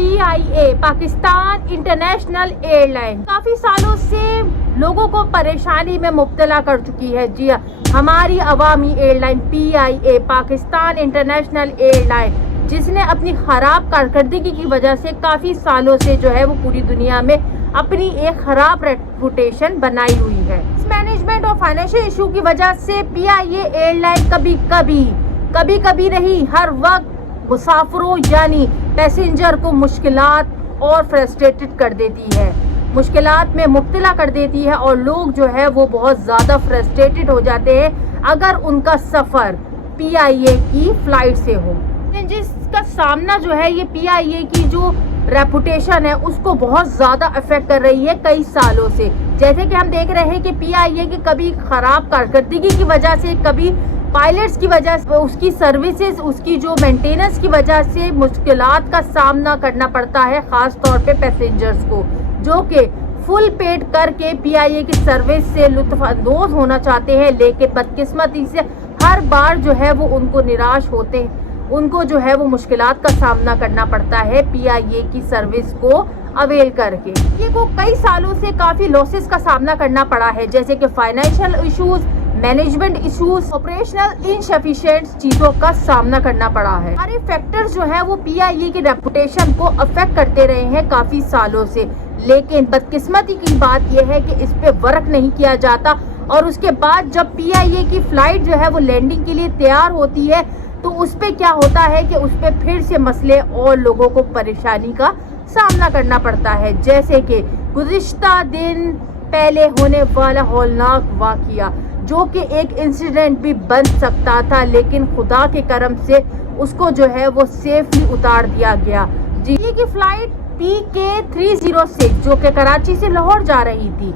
PIA Pakistan international airline काफी सालों से लोगों को परेशानी में मुब्तला कर चुकी है। जी हमारी अवामी airline PIA Pakistan international airline, जिसने अपनी खराब कारकर्दगी की वजह से काफी सालों से जो है वो पूरी दुनिया में अपनी एक खराब रेपुटेशन बनाई हुई है। मैनेजमेंट और फाइनेंशियल इशू की वजह से PIA एयरलाइन कभी कभी नहीं, हर वक्त मुसाफिरों यानी पैसेंजर को मुश्किलात और फ्रस्ट्रेटेड कर देती है, मुश्किलात में मुब्तला कर देती है और लोग जो है वो बहुत ज़्यादा फ्रस्ट्रेटेड हो जाते हैं अगर उनका सफ़र PIA की फ़्लाइट से हो। जिसका सामना जो है ये PIA की जो रेपुटेशन है उसको बहुत ज़्यादा अफेक्ट कर रही है कई सालों से। जैसे कि हम देख रहे हैं कि PIA की कभी ख़राब कारकर्दगी की वजह से, कभी पायलट्स की वजह से, उसकी सर्विसेज, उसकी जो मेंटेनेंस की वजह से मुश्किलात का सामना करना पड़ता है, ख़ास तौर पे पैसेंजर्स को जो कि फुल पेड करके PIA की सर्विस से लुत्फ़अंदोज़ होना चाहते हैं, लेकिन बदकिस्मती से हर बार जो है वो उनको निराश होते हैं, उनको जो है वो मुश्किलात का सामना करना पड़ता है PIA की सर्विस को अवेल करके। ये को कई सालों से काफ़ी लॉसेस का सामना करना पड़ा है, जैसे कि financial issues, management issues, operational insufficient चीज़ों का सामना करना पड़ा है। सारे फैक्टर्स जो है वो PIA की रेपुटेशन को अफेक्ट करते रहे हैं काफ़ी सालों से, लेकिन बदकिस्मती की बात यह है कि इस पे वर्क नहीं किया जाता और उसके बाद जब PIA की फ़्लाइट जो है वो लैंडिंग के लिए तैयार होती है तो उस पे क्या होता है कि उस पे फिर से मसले और लोगों को परेशानी का सामना करना पड़ता है। जैसे कि गुज़िश्ता दिन पहले होने वाला हौलनाक वाक़या जो कि एक इंसिडेंट भी बन सकता था, लेकिन खुदा के करम से उसको जो है वो सेफली उतार दिया गया। जी की फ़्लाइट PK306 जो कि कराची से लाहौर जा रही थी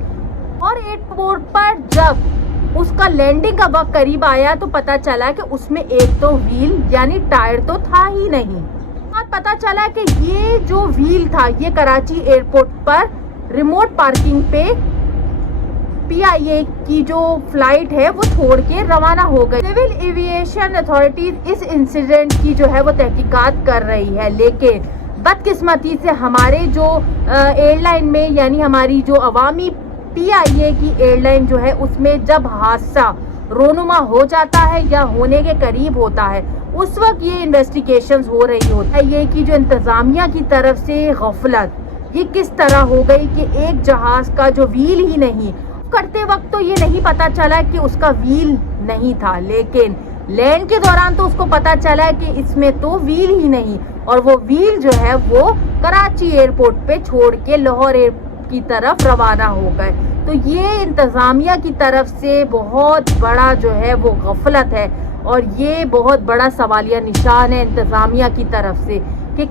और एयरपोर्ट पर जब उसका लैंडिंग का वक्त करीब आया तो पता चला कि उसमें एक तो व्हील यानी टायर तो था ही नहीं। बाद पता चला कि ये जो व्हील था ये कराची एयरपोर्ट पर रिमोट पार्किंग पे PIA की जो फ्लाइट है वो छोड़ के रवाना हो गई। सिविल एविएशन अथॉरिटीज इस इंसिडेंट की जो है वो तहकीकात कर रही है, लेकिन बदकिस्मती से हमारे जो एयरलाइन में यानी हमारी जो अवामी PIA की एयरलाइन जो है उसमें जब हादसा रोनुमा हो जाता है या होने के करीब होता है उस वक्त ये इन्वेस्टिगेशंस हो रही होती है। ये कि जो इंतज़ामिया की तरफ से गफलत ये किस तरह हो गई कि एक जहाज़ का जो व्हील ही नहीं, करते वक्त तो ये नहीं पता चला कि उसका व्हील नहीं था, लेकिन लैंड के दौरान तो उसको पता चला कि इसमें तो व्हील ही नहीं और वो व्हील जो है वो कराची एयरपोर्ट पे छोड़ के लाहौर की तरफ रवाना हो गए। तो ये इंतज़ामिया की तरफ से बहुत बड़ा जो है वो गफलत है और ये बहुत बड़ा सवालिया निशान है इंतज़ामिया की तरफ से कि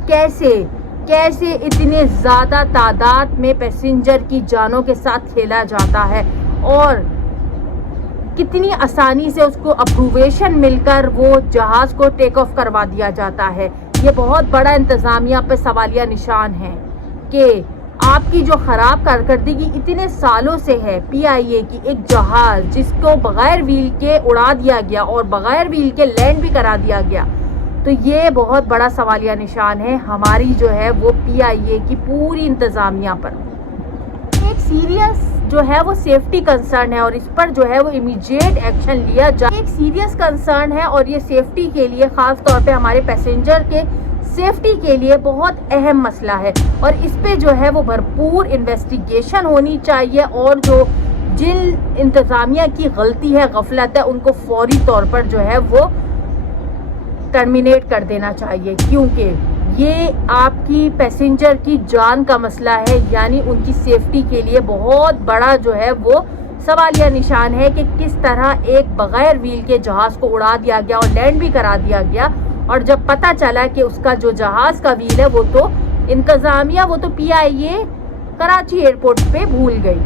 कैसे इतने ज़्यादा तादाद में पैसेंजर की जानों के साथ खेला जाता है और कितनी आसानी से उसको अप्रूवेशन मिलकर वो जहाज़ को टेक ऑफ करवा दिया जाता है। ये बहुत बड़ा इंतज़ामिया पे सवालिया निशान है कि आपकी जो ख़राब कारकर्दगी इतने सालों से है PIA की एक जहाज़ जिसको बग़ैर व्हील के उड़ा दिया गया और बग़ैर व्हील के लैंड भी करा दिया गया, तो ये बहुत बड़ा सवालिया निशान है हमारी जो है वो PIA की पूरी इंतज़ामिया पर। एक सीरियस जो है वो सेफ्टी कंसर्न है और इस पर जो है वो इमीडिएट एक्शन लिया जाए। एक सीरियस कंसर्न है और ये सेफ्टी के लिए, ख़ास तौर पे हमारे पैसेंजर के सेफ्टी के लिए बहुत अहम मसला है और इस पे जो है वो भरपूर इन्वेस्टिगेशन होनी चाहिए और जो जिन इंतज़ामिया की गलती है, गफलत है, उनको फौरी तौर पर जो है वो टर्मिनेट कर देना चाहिए, क्योंकि ये आपकी पैसेंजर की जान का मसला है, यानी उनकी सेफ्टी के लिए बहुत बड़ा जो है वो सवालिया निशान है कि किस तरह एक बग़ैर व्हील के जहाज़ को उड़ा दिया गया और लैंड भी करा दिया गया और जब पता चला कि उसका जो जहाज़ का व्हील है वो तो इंतज़ामिया, वो तो PIA कराची एयरपोर्ट पे भूल गई।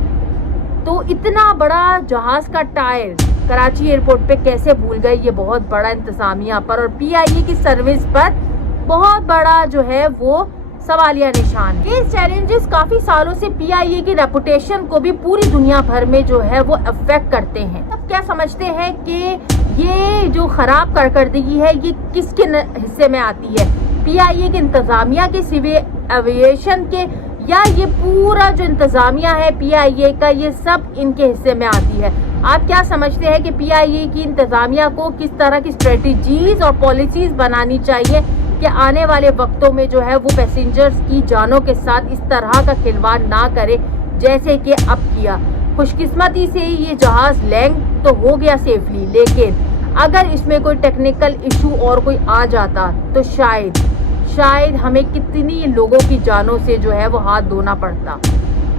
तो इतना बड़ा जहाज़ का टायर कराची एयरपोर्ट पे कैसे भूल गए, ये बहुत बड़ा इंतज़ामिया पर और PIA की सर्विस पर बहुत बड़ा जो है वो सवालिया निशान। ये चैलेंजेस काफ़ी सालों से PIA की रेपुटेशन को भी पूरी दुनिया भर में जो है वो अफेक्ट करते हैं। अब क्या समझते हैं कि ये जो ख़राब कारकर्दगी है ये किसके हिस्से में आती है? PIA के इंतज़ामिया के सिवे ایویشن کے یا یہ پورا جو انتظامیہ ہے PIA کا، یہ سب ان کے حصے میں آتی ہے؟ آپ کیا سمجھتے ہیں کہ PIA کی انتظامیہ کو کس طرح کی اسٹریٹجیز اور پالیسیز بنانی چاہیے کہ آنے والے وقتوں میں جو ہے وہ پیسنجرز کی جانوں کے ساتھ اس طرح کا کھلواڑ نہ کرے جیسے کہ اب کیا؟ خوش قسمتی سے یہ جہاز لینڈ تو ہو گیا سیفلی، لیکن اگر اس میں کوئی ٹیکنیکل ایشو اور کوئی آ جاتا تو شاید ہمیں کتنی لوگوں کی جانوں سے جو ہے وہ ہاتھ دھونا پڑتا۔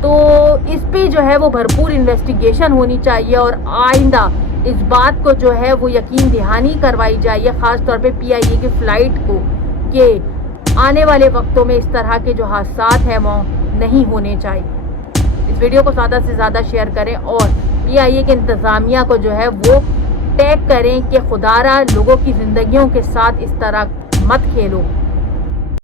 تو اس پہ جو ہے وہ بھرپور انویسٹیگیشن ہونی چاہیے اور آئندہ اس بات کو جو ہے وہ یقین دہانی کروائی جائے، خاص طور پہ PIA کی فلائٹ کو، کہ آنے والے وقتوں میں اس طرح کے جو حادثات ہیں وہ نہیں ہونے چاہیے۔ اس ویڈیو کو زیادہ سے زیادہ شیئر کریں اور PIA کے انتظامیہ کو جو ہے وہ ٹیگ کریں کہ خدا را لوگوں کی زندگیوں کے ساتھ اس طرح مت کھیلو۔